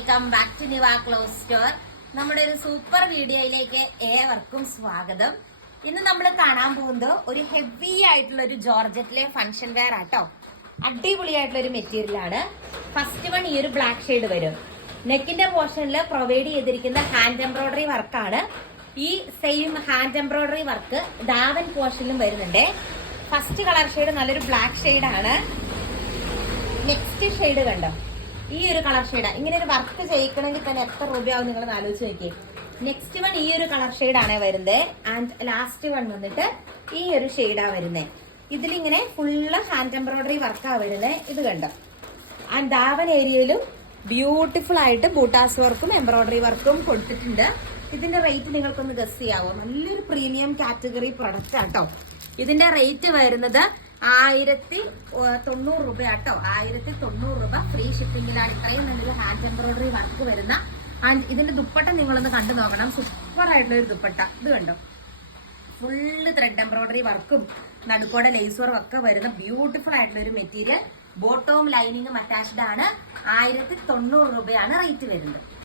Welcome back to Niva cloth store. നമ്മുടെ ഒരു super വീഡിയോയിലേക്ക് ഏവർക്കും സ്വാഗതം. ഇന്ന് നമ്മൾ കാണാൻ പോകുന്നത് ഒരു ഹെവി ആയിട്ടുള്ള ഒരു ജോർജറ്റിലെ ഫംഗ്ഷൻ വെയർ ആട്ടോ. അടിപൊളിയായിട്ടുള്ള ഒരു മെറ്റീരിയൽ ആണ്. ഫസ്റ്റ് വൺ ഈ ഒരു ബ്ലാക്ക് ഷെയ്ഡ് വരും. നെക്കിന്റെ പോർഷനിൽ പ്രൊവൈഡ് ചെയ്തിരിക്കുന്ന ഹാൻഡ് എംബ്രോയിഡറി വർക്കാണ്. ഈ സെയിം ഹാൻഡ് എംബ്രോയിഡറി വർക്ക് ദാവൻ പോർഷനിലും വരുന്നുണ്ട്. ഫസ്റ്റ് കളർ ഷെയ്ഡ് നല്ലൊരു ബ്ലാക്ക് ഷെയ്ഡാണ്. നെക്സ്റ്റ് ഷെയ്ഡ് കണ്ടോ, ഈ ഒരു കളർ ഷെയ്ഡാണ്. ഇങ്ങനെ ഒരു വർക്ക് ചെയ്യിക്കണമെങ്കിൽ തന്നെ എത്ര രൂപയാവും നിങ്ങൾ ആലോചിച്ച് നോക്കിയേ. നെക്സ്റ്റ് വൺ ഈ ഒരു കളർ ഷെയ്ഡാണ് വരുന്നത്. ആൻഡ് ലാസ്റ്റ് വൺ വന്നിട്ട് ഈ ഒരു ഷെയ്ഡാണ് വരുന്നത്. ഇതിലിങ്ങനെ ഫുള്ള് ഹാൻഡ് എംബ്രോയിഡറി വർക്കാണ് വരുന്നത്. ഇത് കണ്ടോ. ആൻഡ് ദാവൻ ഏരിയയിലും ബ്യൂട്ടിഫുൾ ആയിട്ട് ബൂട്ടാസ് വർക്കും എംബ്രോയിഡറി വർക്കും കൊടുത്തിട്ടുണ്ട്. ഇതിന്റെ റേറ്റ് നിങ്ങൾക്കൊന്ന് ഗസ് ചെയ്യാവോ? നല്ലൊരു പ്രീമിയം കാറ്റഗറി പ്രൊഡക്റ്റ് ആട്ടോ. ഇതിന്റെ റേറ്റ് വരുന്നത് 1090 രൂപ ആട്ടോ. 1090 രൂപ ഫ്രീ ഷിപ്പിംഗിലാണ് ഇത്രയും നല്ലൊരു ഹാൻഡ് എംബ്രോയിഡറി വർക്ക് വരുന്ന. ആൻഡ് ഇതിന്റെ ദുപ്പട്ട നിങ്ങളൊന്ന് കണ്ടു നോക്കണം. സൂപ്പർ ആയിട്ടുള്ള ഒരു ദുപ്പട്ട. ഇത് കണ്ടോ, ഫുള്ള് ത്രെഡ് എംബ്രോയിഡറി വർക്കും നടുക്കോടെ ലേസ് വർക്കും ഒക്കെ വരുന്ന ബ്യൂട്ടിഫുൾ ആയിട്ടുള്ള ഒരു മെറ്റീരിയൽ. ബോട്ടവും ലൈനിങ്ങും അറ്റാച്ച്ഡ് ആണ്. 1090 രൂപയാണ് റേറ്റ് വരുന്നത്.